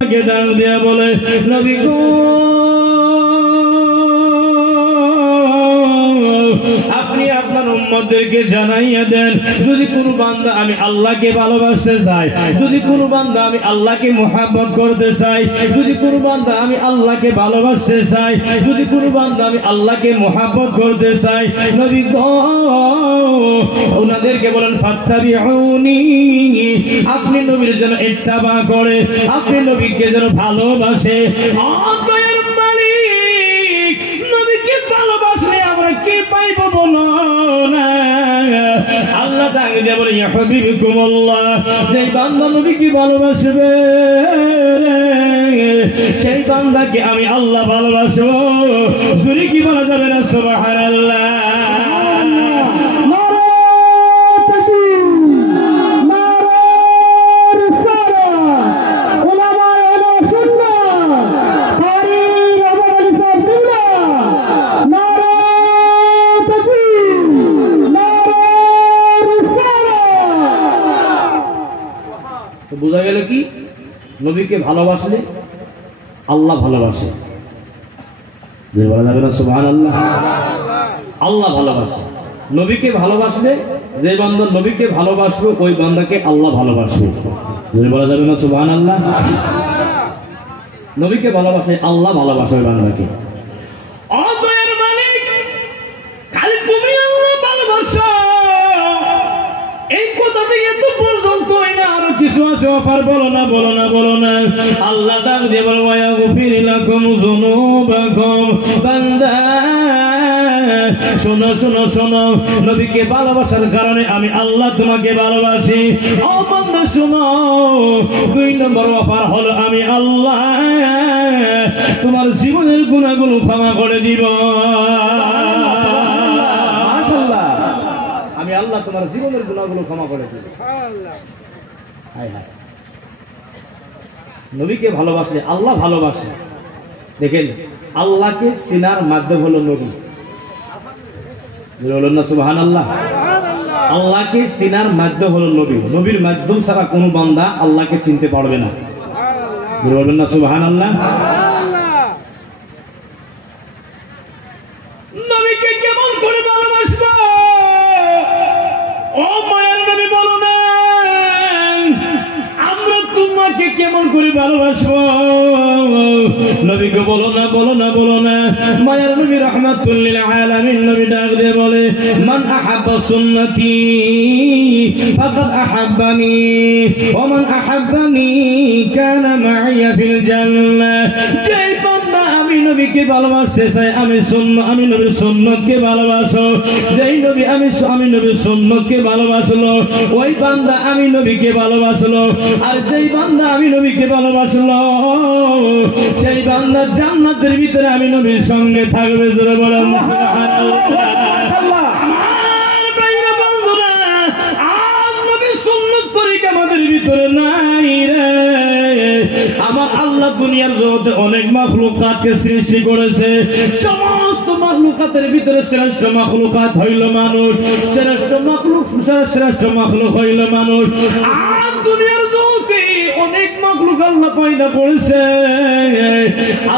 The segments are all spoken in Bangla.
কে ডাক দিয়া বলে নবী গো আপনি আপনার উম্মতদেরকে জানাইয়া দেন যদি কোনো বান্দা আমি আল্লাহকে ভালোবাসতে চাই, যদি কোনো বান্দা আমি আল্লাহকে মুহাব্বত করতে চাই, যদি কোনো বান্দা আমি আল্লাহকে ভালোবাসতে চাই, যদি কোনো বান্দা আমি আল্লাহকে মুহাব্বত করতে চাই, নবী গো ওনাদেরকে বলেন ফাত্তাবিউনি, আপনি নবীর জন্য ইত্তেবা করে আপনি নবীকে যেন ভালোবাসে। অতএব মালিক নবীকে ভালোবাসলে আমরা কি পাইব বলো না? আল্লাহ তাআলা দিয়ে বলে ইয়া হাবিবুকুমুল্লাহ, যে বান্দা নবীকে ভালোবাসবে সেই বান্দাকে আমি আল্লাহ ভালোবাসবো। জোরে কি বলা যাবে না সুবহানাল্লাহ? বোঝা গেল কি নবীকে ভালোবাসলে আল্লাহ ভালোবাসে। বলা যাবে না সুবহানাল্লাহ? আল্লাহ ভালোবাসে। নবীকে ভালোবাসলে যে বান্দা নবীকে ভালোবাসবে ওই বান্দাকে আল্লাহ ভালোবাসবে। বলা যাবে না সুবহানাল্লাহ? নবীকে ভালোবাসে আল্লাহ ভালোবাসে ওই বান্দাকে। অতএব মালিক খালি তুমি আল্লাহ ভালোবাসো এই কথাটা এত পর্যন্ত না, আরো কিছু আছে অফার বলো না বলো না বলো না। আল্লাহ ডাক দিয়ে বলে ওয়াগফির লাকুম যুনুবাকুম, বান্দা শোনো শোনো শোনো, নবীকে ভালোবাসার কারণে আমি আল্লাহ তোমাকে ভালোবাসি। ও বান্দা শোনো, 2 নম্বর অফার হলো আমি আল্লাহ তোমার জীবনের গুনাহগুলো ক্ষমা করে দিব। আমি আল্লাহ তোমার জীবনের গুনাহগুলো ক্ষমা করে দিব। হায় হায়, নবীকে ভালোবাসলে আল্লাহ ভালোবাসে। দেখেন আল্লাহকে চিনার মাধ্যম হলো নবী। বলুন না সুবহানাল্লাহ? আল্লাহকে চিনার মাধ্যম হলো নবী। নবীর মাধ্যম ছাড়া কোনো বান্দা আল্লাহকে চিনতে পারবে না। বলুন না সুবহানাল্লাহ? নবীকে কেমন করে ভালোবাসবো? ও মায়ের নবী বলো না আমরা তোমাকে কেমন করে ভালোবাসবো? নবীকে বলো না বলো না বলো না। মায়ের নবী রাহমাতুল লিল আলামিন নবী ডাক দিয়ে বলে মান আহাব্বা সুন্নতি ফাকাদ আহাব্বানি ওয়া মান আহাব্বানি কানা মাইয়া ফিল জান্নাহ। যেই বান্দা আমি নবীকে ভালোবাসতে চাই আমি নবীর সুন্নতকে ভালোবাসো, যেই নবী আমি নবীর সুন্নতকে ভালোবাসলো ওই বান্দা আমি নবীকে ভালোবাসলো। আর যেই বান্দা আমি নবীকে ভালোবাসলো সেই বান্দা জান্নাতের ভিতরে আমি নবীর সঙ্গে থাকবে। জোরে বলেন সুবহানাল্লাহ। আমার প্রিয় বন্ধুরা, আজ নবীর সুন্নত তরিকা আমাদের ভিতরে নাই রে। আমার আল্লাহ দুনিয়ার জগতে অনেক মাখলুকাতকে সৃষ্টি করেছে। সমস্ত মাখলুকাতের ভিতরে শ্রেষ্ঠ মাখলুকাত হইল মানুষ, শ্রেষ্ঠ মাখলুক হইল মানুষ। আর দুনিয়ার জগতে অনেক মাখলুক আল্লাহ পয়দা করেছে।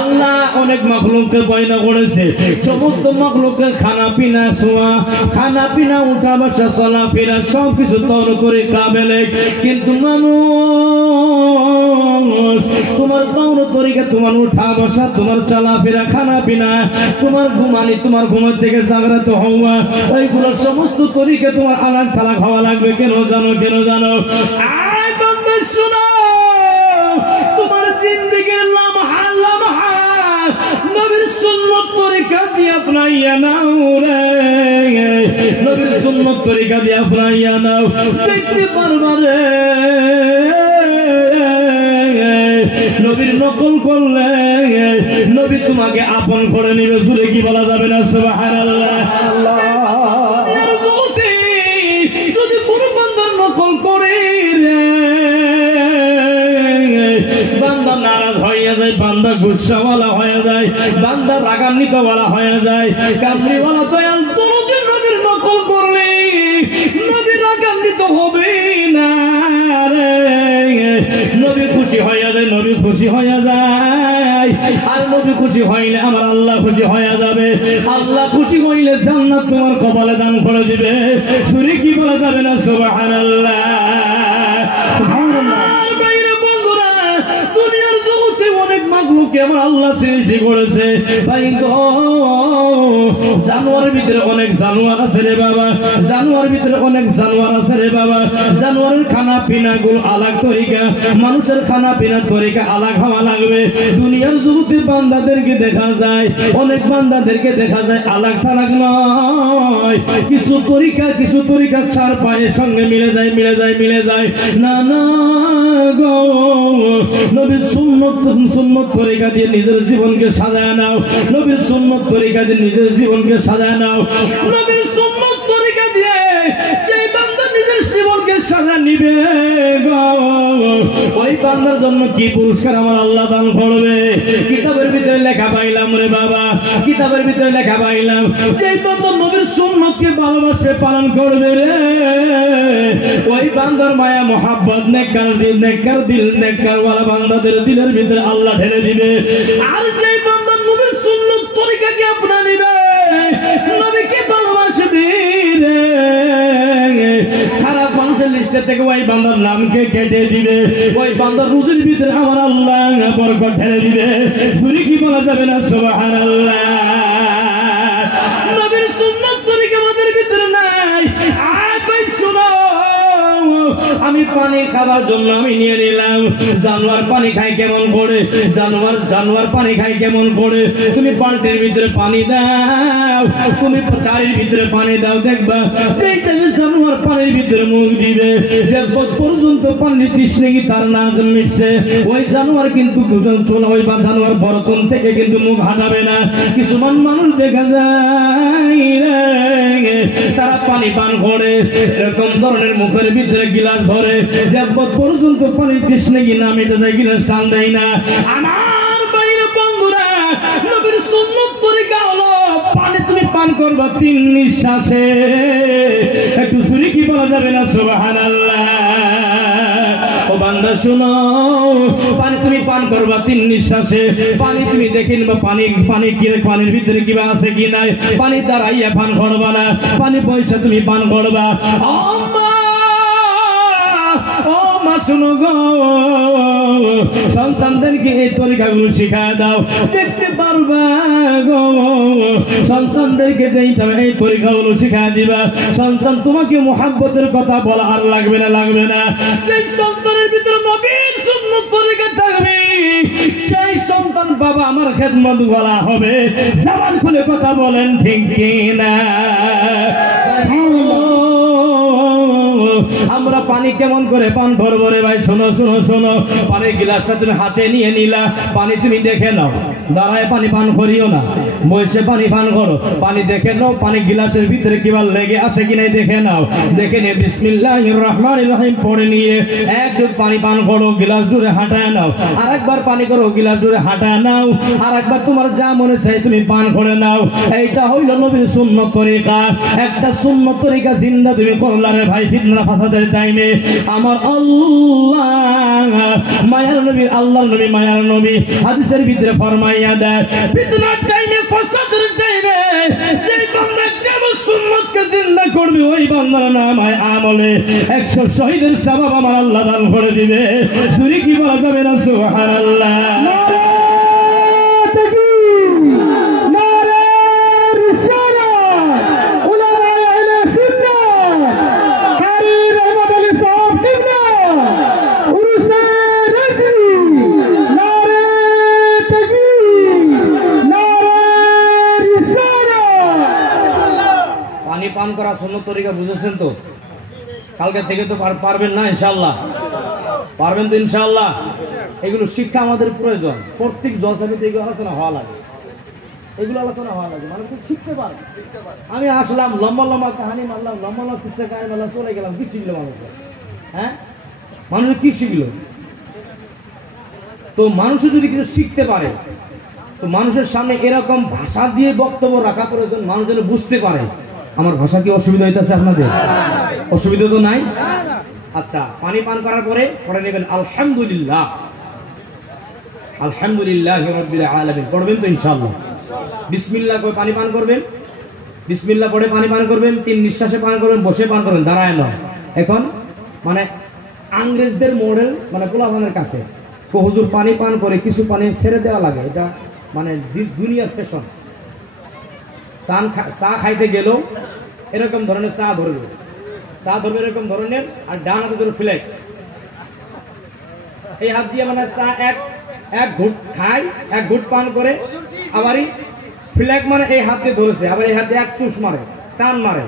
আল্লাহ অনেক মাখলুককে পয়দা করেছে। সমস্ত মাখলুকের খানা পিনা শোয়া, খানা পিনা উঠা বসা চলাফেরা সবকিছু তর করে কাবেলে। কিন্তু মানুষ তোমার তৌর তরিকা, তোমার উঠা বসা, তোমার চলাফেরা, খানা পিনা, তোমার ঘুমানি, তোমার ঘুমের থেকে জাগ্রত হওয়া, ওইগুলো সমস্ত তরিকা তোমার আলাগ থালাক হওয়া লাগবে। কেন জানো? কেন জানো? আয় বান্দা শোনো, তোমার জিন্দেগির লামহা লামহা নবীর সুন্নত তরিকা দিয়ে আপনাইয়া নাও রে। নবীর সুন্নত তরিকা দিয়ে আপনাইয়া নাও, দেখতে পারবা রে নবীর নকল করলে নবী তোমাকে আপন করে নিবে। জোরে কি বলা যাবে না সুবহানাল্লাহ? যদি কোন বান্দার নকল করে বান্দা নারাজ হয়ে যায়, বান্দা গুসাওয়ালা হয়ে যায়, বান্দা রাগান্বিত ওয়ালা হয়ে যায়, কামড়িওয়ালা দয়াল কোনদিন নবীর নকল করলে নবী রাগান্বিত হবে না রে। নবী খুশি হয়ে যায়, নবী খুশি হয়ে যায়। আর নবী খুশি হইলে আমার আল্লাহ খুশি হয়ে যাবে। আল্লাহ খুশি হইলে জান্নাত তোমার কপালে দান করে দিবে। শুনে কি বলা যাবে না সুবহানাল্লাহ। দুনিয়ার জগতে অনেক মাগলুক আমার আল্লাহ সৃষ্টি করেছে ভাই গো। জানোয়ারের ভিতরে অনেক জানোয়ার আছে রে বাবা, জানোয়ারের ভিতরে অনেক জানোয়ার আছে রে বাবা। জানোয়ারের খানা পিনা গুলো আলাদা তরিকা, মানুষের খানা পিনা তরিকা আলাদা হওয়া লাগবে। দুনিয়ার জগতে বান্দাদেরকে দেখা যায়, অনেক বান্দাদেরকে দেখা যায় আলাদা থালাক নয়। কিছু তরিকা চার পায়ের সঙ্গে মিলে যায়, মিলে যায়, মিলে যায়। না না গো, নবীর সুন্নত তরিকা দিয়ে নিজের জীবনকে সাজায় নাও। নবীর সুন্নত তরিকা দিয়ে নিজের জীবনকে সাজায় নাও। নবীর সুন্নত তরিকা দিয়ে যে বান্দা নিজের জীবনকে সাজায় নিবে গো, ওই বান্দার জন্য কি পুরস্কার আমার আল্লাহ দান করবে। কিতাবের ভিতরে লেখা পাইলাম রে বাবা, কিতাবের ভিতরে লেখা পাইলাম যে বান্দা নবীর সুন্নতকে ভালোবাসে পালন করবে রে, ওই বান্দার মায়া মোহাব্বত নেককার দিল নেককার ওয়ালা বান্দাদের দিলের ভিতরে আল্লাহ ঢেলে দিবে। আর যে বান্দা নবীর সুন্নত তরিকাকে আপনা নিবে, নবীকে ভালোবাসবে রে, খারাপ মানুষের লিস্টে থেকে ওই বান্দার নামকে কেটে দিবে। ওই বান্দার রুজির ভিতরে আমার আল্লাহ বরকত ঢেলে দিবে। শুনে কি বলা যাবে না সুবহানাল্লাহ। নবীর সুন্নাত তরিকা আমাদের ভিতরে নাই। আর ভাই শুনো, আমি পানি খাবার জন্য আমি নিয়ে নিলাম। জানোয়ার পানি খাই কেমন করে, জানোয়ার পানি খাই কেমন করে। তুমি বালতির ভিতরে পানি দাও, তুমি চারির ভিতরে পানি দাও, দেখবা সেই টাইমে জানোয়ার পানির ভিতরে মুখ দিবে। যে পর্যন্ত পানি তৃষ্ণাকি তার না জন্মিচ্ছে, ওই জানোয়ার কিন্তু ওই জানোয়ার বরতন থেকে কিন্তু মুখ হাঁটাবে না। কিছুমান মানুষ দেখা যায় তারা পানি পান করে এরকম ধরনের মুখের ভিতরে গিলাস ভরে, যে পর্যন্ত পানি তৃষ্ণাকি না মেটে যায় গিলাস টান দেয় না। আমার বাইরে বন্ধুরা, নবীর সুন্নত তরিকা হলো পানি তুমি পান করবা 3 নিঃশ্বাসে। একটু শুনি কি বলা যাবে না সুবহানাল্লাহ। ও বান্দা শুনো, পানি তুমি পান করবা 3 নিঃশ্বাসে। পানি তুমি দেখে নিবা পানির ভিতরে কিবা আছে কি নাই। পানি দাঁড়াইয়া পান করবা না, পানি পয়সা তুমি পান করবা। ও মা শুনো গো, সন্তানদেরকে এই তরিকাগুলো শিখায় দাও, দেখতে পারবা গো। সন্তানদেরকে যেই এই তরিকাগুলো শিখায় দিবা, সন্তান তোমাকে মুহাব্বতের কথা বলা আর লাগবে না, লাগবে না। যেই সন্তানের ভিতরে নবীর সুন্নাত তরিকা থাকবে, সেই সন্তান বাবা আমার খেদমত বলা হবে। জবান খুলে কথা বলেন ঠিক কিনা? আমরা পানি কেমন করে পান করবো রে ভাই? শোনো শোনো শোনো, পানির গিলাসটা তুমি হাতে নিয়ে নিলা, পানি তুমি দেখে নাও, দাঁড়ায় পানি পান করিও না, বসে পানি পান করো। পানি দেখে নাও, পানি গিলাসের ভিতরে কিবা লেগে আছে কি নাই দেখে নাও। দেখে নিয়ে বিসমিল্লাহির রহমানির রহিম পড়ে নিয়ে একটু পানি পান করো, গিলাস জুড়ে হাঁটায় নাও। আর একবার পানি করো, গিলাস জুড়ে হাঁটায় নাও। আর একবার তোমার যা মনে চাই তুমি পান করে নাও। এইটা হইল নবীর সুন্নত তরিকা। একটা সুন্নত তরিকা জিন্দা তুমি করলা রে ভাই ফিতনা ফাসাদের টাইমে। আমার আল্লাহ মায়ার নবী, আল্লাহর নবী মায়ার নবী হাদিসের ভিতরে ফরমাইয়া দেয়, ফিতনার টাইমে ফাসাদের টাইমে যেই বান্দা কেমন সুন্নতকে জিন্দা করবে, ওই বান্দার নাম হয় আমলে 100 শহীদের সওয়াব আমার আল্লাহ দান করে দিবে। শুনি কি বলা যাবে না সুবহানাল্লাহ। পান করা সুন্নত তরিকা বুঝেছেন তো? কালকে থেকে তো পারবেন না ইনশাআল্লাহ? পারবেন তো ইনশাআল্লাহ? এগুলো শিক্ষা আমাদের প্রয়োজন। প্রত্যেক জলসাতে এগুলো আলোচনা হওয়া লাগে, এগুলো আলোচনা হওয়া লাগে, মানুষ শিখতে পারে। আমি আসলাম, লম্বা লম্বা কাহানি মারলাম, লম্বা লম্বা কিসে কাহিনী মারলাম, চলে গেলাম, কি শিখলো মানুষ? হ্যাঁ, মানুষ কি শিখলো? তো মানুষ যদি কিছু শিখতে পারে, তো মানুষের সামনে এরকম ভাষা দিয়ে বক্তব্য রাখা প্রয়োজন, মানুষ যেন বুঝতে পারে। আমার ভাষা কি অসুবিধা হইতেছে আপনাদের? অসুবিধা তো নাই? আচ্ছা, পানি পান করার পরে পড়ে নেবেন আলহামদুলিল্লাহ, আলহামদুলিল্লাহি রাব্বিল আলামিন পড়বেন তো ইনশাআল্লাহ। বিসমিল্লাহ করে পানি পান করবেন, বিসমিল্লাহ পড়ে পানি পান করবেন, 3 নিঃশ্বাসে পান করবেন, বসে পান করবেন, দাঁড়ায় নয়। এখন মানে ইংরেজদের মডেল, মানে পোলাপানের কাছে হুজুর পানি পান করে কিছু পানি ছেড়ে দেওয়া লাগে, এটা মানে দুনিয়ার ফ্যাশন। চা খাইতে গেলেও এরকম ধরনের চা ধরবে, এরকম ধরনের, আর ডান হাতে ধরে ফ্ল্যাগ, এই হাত দিয়ে মানে চা এক ঘুট খায়, এক ঘুট পান করে, আবারই ফ্ল্যাগ মানে এই হাত দিয়ে ধরেছে, আবার এই হাত দিয়ে এক চুষ মারে, টান মারে।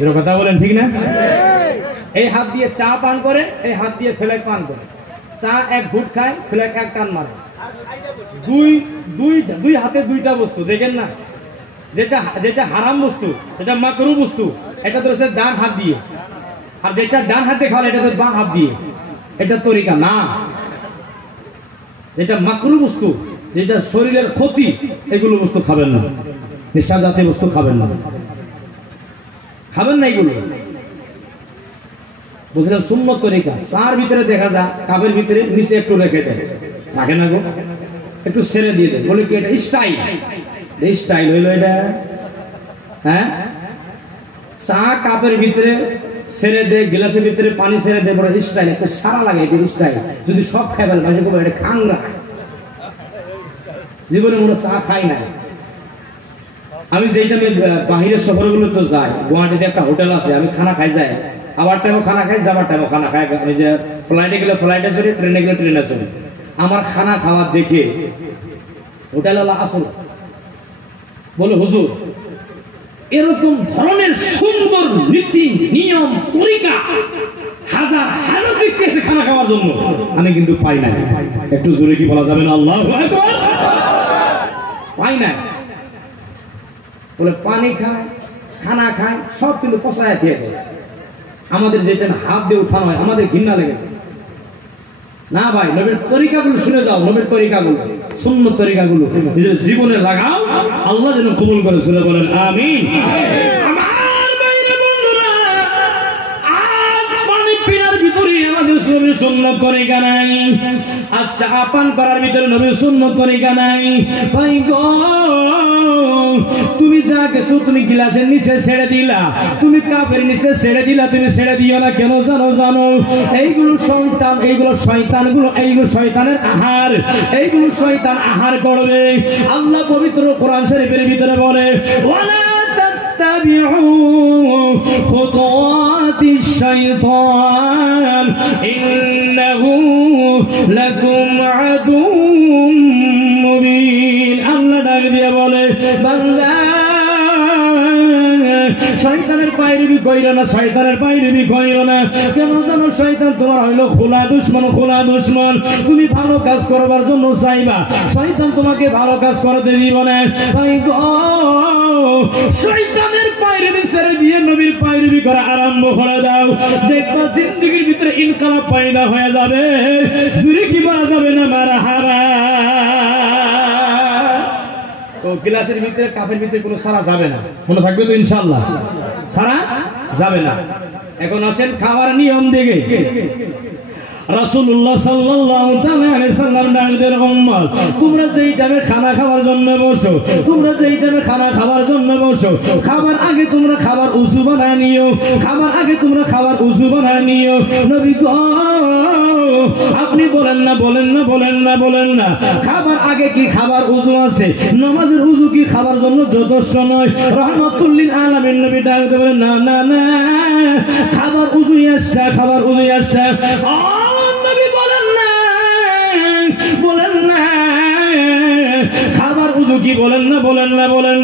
এর কথা বলেন ঠিক না? এই হাত দিয়ে চা পান করে, এই হাত দিয়ে ফ্ল্যাগ পান করে, চা এক ঘুট খায়, ফ্ল্যাগ এক টান মারে। দুই হাতে দুইটা বস্তু দেখেন না, যেটা হারাম বস্তু, যেটা মাকরু বস্তু, এটা ধরেছে ডান হাত দিয়ে, আর যেটা ডান হাতে খাওয়া এটা তো বাম হাত দিয়ে। এটা তরিকা না। যেটা মাকরু বস্তু, যেটা শরীরের ক্ষতি, এগুলো বস্তু খাবেন না, নেশা জাতীয় বস্তু খাবেন না, এগুলো বুঝলেন? সুন্নত তরিকা। চার ভিতরে দেখা যায় কাপের ভিতরে নিচে একটু রেখে দেয়, রাখে না গো, একটু ছেড়ে দিয়ে দেয়, বলে কি এটা স্টাইল, স্টাইল হইলো এটা। হ্যাঁ, চা কাপের ভিতরে ছেড়ে দেয়, গ্লাসের ভিতরে পানি ছেড়ে দেয়, বড় স্টাইল, একটু সারা লাগে, এটা স্টাইল। যদি সব খাই ফেলে মানুষ বলবে এটা খাংরা, জীবনে মনে চা খাই না। আমি যেটা বাহিরের শহরগুলো তো যাই, গুয়াহাটিতে একটা হোটেল আছে, আমি খানা খাই যাই, আবার টাইমও খানা খাই, যাবার টাইমও খানা খাই। আমি যে ফ্লাইটে গেলে ফ্লাইটে চড়ি, ট্রেনে গেলে ট্রেনে চড়ি। আমার খানা খাওয়া দেখে হোটেলওয়ালা আসল বলে, হুজুর এরকম ধরনের সুন্দর নীতি নিয়ম তরিকা হাজার হাজার ব্যক্তি এসে খানা খাওয়ার জন্য আমি কিন্তু পাই না। একটু জোরে কি বলা যাবে না? আল্লাহু আকবার। পাই না বলে পানি খায়, খানা খায়, সব কিন্তু পচায় দিয়ে দেয়। আমাদের যেটা হাত দিয়ে উঠানো হয়, আমাদের ঘৃণা লেগে না। ভাই, নবীর তরিকাগুলো শুনে যাও, নবীর তরিকাগুলো, সুন্নত তরিকাগুলো নিজের জীবনে লাগাও, আল্লাহ যেন কবুল করে। শুনে বলেন আমিন। আমার ভাইরা বন্ধুরা, আজ পানি পিয়ার ভিতরে আমাদের নবীর সুন্নত তরিকা নাই। আচ্ছা, পান করার ভিতরে নবীর সুন্নত তরিকা নাই। ভাই গো, তুমি যা কিছু তুমি গিলাসের নিচে ছেড়ে দিলা, তুমি কাপের নিচে ছেড়ে দিলা, তুমি ছেড়ে দিও না কেন জানো? এইগুলো শয়তান, এইগুলো শয়তানগুলো, এইগুলো শয়তানের আহার, এইগুলো শয়তান আহার করবে। আল্লাহ পবিত্র কোরআন শরীফের ভিতরে বলে, ওয়ালা তাত্তাবিউ খুতুওয়াতিশ শাইতান ইন্নাহু লাকুম আদুউম মুবিন। আল্লাহ ডাক দিয়ে বলে, বান্দা শয়তানের পায়রবি কইরো না, শয়তানের পায়রবি কইরো না। কেন জানো? শয়তান তোমার হইলো খোলা দুশমন, খোলা দুশমন। তুমি ভালো কাজ করবার জন্য চাইবা, শয়তান তোমাকে ভালো কাজ করতে দিব না। ভাই গো, শয়তানের পায়রবি ছেড়ে দিয়ে নবীর পায়রবি করা আরম্ভ করে দাও, দেখবা জিন্দেগির ভিতরে ইনকালাব পয়দা হয়ে যাবে। জুরি কি বলা যাবে না? মারহাবা। তো গ্লাসের ভিতরে, কাপের ভিতরে কোনো সারা যাবে না, মনে থাকবে তো ইনশাআল্লাহ? সারা যাবে না। এখন আসেন খাওয়ার নিয়ম দিকে। রাসূলুল্লাহ সাল্লাল্লাহু আলাইহি সাল্লাম ডাকদের উম্মত, তোমরা যেই টাইমে খানা খাওয়ার জন্য বসো, তোমরা যেই টাইমে খানা খাওয়ার জন্য বসো, খাবার আগে তোমরা খাবার উযু বানায় নিও, খাবার আগে তোমরা খাবার উযু বানায় নিও। নবী গো, আপনি বলেন না, খাবার আগে কি খাবার উযু আছে? নামাজের উযু কি খাবার জন্য যথেষ্ট নয়? রাহমাতুল লিল আলামিন নবী ডাকতে বলেন, না, খাবার উযুই আসছে, খাবার উযুই আসছে। নবী বলেন না, খাবার উযু কি? বলেন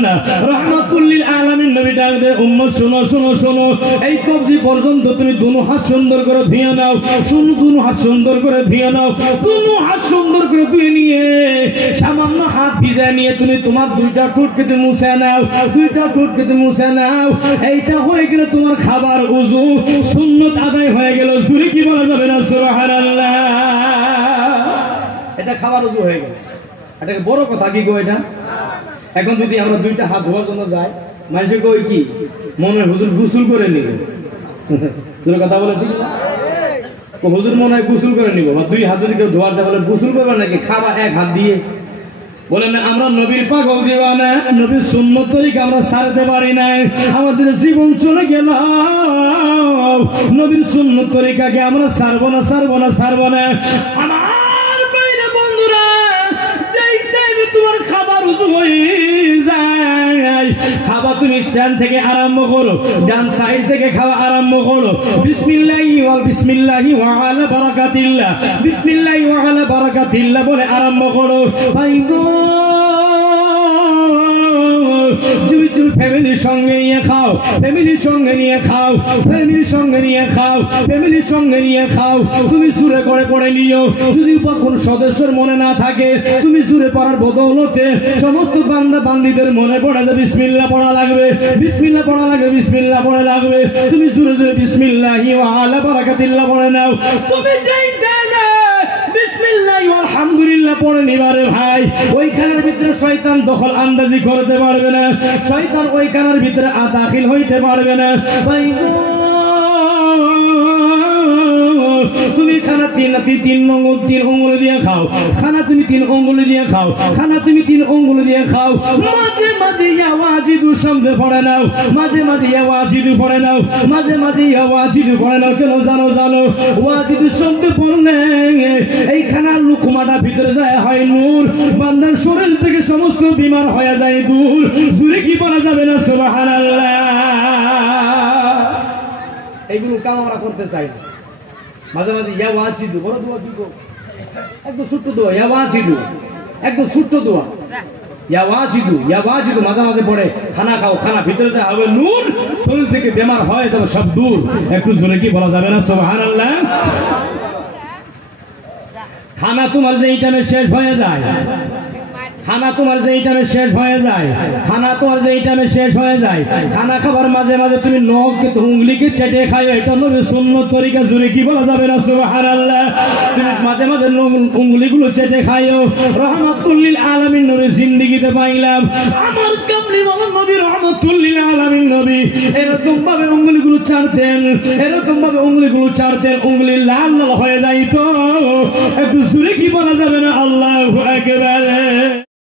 না। রাহমাতুল লিল আলামিন নবী ডাকতে, উম্মত শোনো, এই কবজি পর্যন্ত তুমি দুনো হাত সুন্দর করে ধুয়ে নাও, দুনো হাত সুন্দর করে ধুয়ে নাও, দুনো হাত সুন্দর করে ধুয়ে নিয়ে সামান্য হাত ভিজা নিয়ে তুমি তোমার দুইটা ঠোঁটকে তুমি মুছে নাও, এইটা হয়ে গেলে তোমার খাবার উযু সুন্নত আদায় হয়ে গেল। জুরি কি বলা যাবে না? সুবহানাল্লাহ। এটা খাবার উযু হয়ে গেল। এটা বড় কথা কি গো এটা? এখন যদি আমরা দুইটা হাত ধোয়ার জন্য যাই, মানুষের কই কি মনে, হুজুর গোসল করে নিল, তোর কথা বলে ঠিক না? হুজুর মনে হয় গোসল করে নিব, বা দুই হাত যদি কেউ ধোয়ার যায় বলে গোসল করবে নাকি? খাবা এক হাত দিয়ে। বলেন আমরা নবীর পাগল দিওয়ানা, নবীর সুন্নত তরিকা আমরা ছাড়তে পারি না, আমাদের জীবন চলে গেল। নবীর সুন্নত তরিকাকে আমরা ছাড়বো না, ছাড়বো না, ছাড়বো না। আমার বাইরে বন্ধুরা, যেই টাইমে তোমার খাবার উজু হয়ে যায়, খাবার তুমি স্ট্যান্ড থেকে আরম্ভ করো, ডান সাইড থেকে খাওয়া আরম্ভ করো। বিসমিল্লাহি ওয়া বিসমিল্লাহি ওয়া আলা বারাকাতিল্লাহ, বিসমিল্লাহি ওয়া আলা বারাকাতিল্লাহ বলে আরম্ভ করো। ভাই গো, তুমি ফ্যামিলির সঙ্গে নিয়ে খাও, ফ্যামিলির সঙ্গে নিয়ে খাও, ফ্যামিলির সঙ্গে নিয়ে খাও, ফ্যামিলির সঙ্গে নিয়ে খাও। তুমি জোরে করে পড়ে নিও, যদি কোন সদস্যের মনে না থাকে, তুমি জোরে পড়ার বদৌলতে সমস্ত বান্দা বান্দীদের মনে পড়ে যে বিসমিল্লাহ পড়া লাগবে, বিসমিল্লাহ পড়া লাগবে, বিসমিল্লাহ পড়া লাগবে। তুমি জোরে জোরে বিসমিল্লাহি ওয়া আলা বারাকাতিল্লাহ পড়ে নাও। তুমি যেই জানা বিসমিল্লাহ আলহামদুলিল্লাহ পড়ে নিবারে ভাই, ওইখানের ভিতরে শয়তান দখল আন্দাজি করতে পারবে না, শয়তান ওইখানের ভিতরে দাখিল হইতে পারবে না। ভাই তুমি খানা তিন অঙ্গুল দিয়ে খাও, খানা তুমি 3 অঙ্গুল দিয়ে খাও, খানা তুমি 3 অঙ্গুল দিয়ে খাও। মাঝে মাঝে ইয়াওয়াজিদু শব্দ পড়ে নাও, মাঝে মাঝে ইয়াওয়াজিদু পড়ে নাও, মাঝে মাঝে ইয়াওয়াজিদু পড়ে নাও। কেন জানো? জানো ওয়াজিদু শব্দ পড়লে এই খানার লুকমাটা ভিতরে যায় হয় নূর, বান্দার শরীর থেকে সমস্ত বিমার হয়ে যায় দূর। জুরে কি বলা যাবে না? সুবহানাল্লাহ। এইগুলো কাম আমরা করতে চাই না। মাঝে মাঝে ইয়াওয়াজিদু বড় দোয়া দিব, একদম ছোট্ট দোয়া, ইয়াওয়াজিদু একদম ছোট্ট দোয়া, ইয়াওয়াজিদু ইয়াওয়াজিদু মাঝে মাঝে পড়ে। খানা খাও, খানা ভিতরে যায় হবে নূর, শরীর থেকে বেমার হয় তবে সব দূর। একটু জোরে কি বলা যাবে না? সুবহানাল্লাহ। খানা তোমার যে এই টাইমে শেষ হয়ে যায়, খানা তোমার যে এই টাইমে শেষ হয়ে যায়, খানা তোমার যে এই টাইমে শেষ হয়ে যায়, খানা খাবার মাঝে মাঝে তুমি নখকে উঙ্গলিকে চেটে খাই, এটা নবীর সুন্নত তরিকা। জুড়ে কি বলা যাবে না? সুবহানাল্লাহ। তুমি মাঝে মাঝে উঙ্গলিগুলো চেটে খাইও। রহমাতুল লিল আলামিন নবী জিন্দেগিতে পাইলাম, আমার কামলি ওয়ালা নবী রহমাতুল লিল আলামিন নবী এরকম ভাবে উঙ্গলিগুলো চাটতেন, এরকম ভাবে উঙ্গলিগুলো চাটতেন, উঙ্গলি লাল লাল হয়ে যাইতো। একটু জুড়ে কি বলা যাবে না? আল্লাহু আকবার।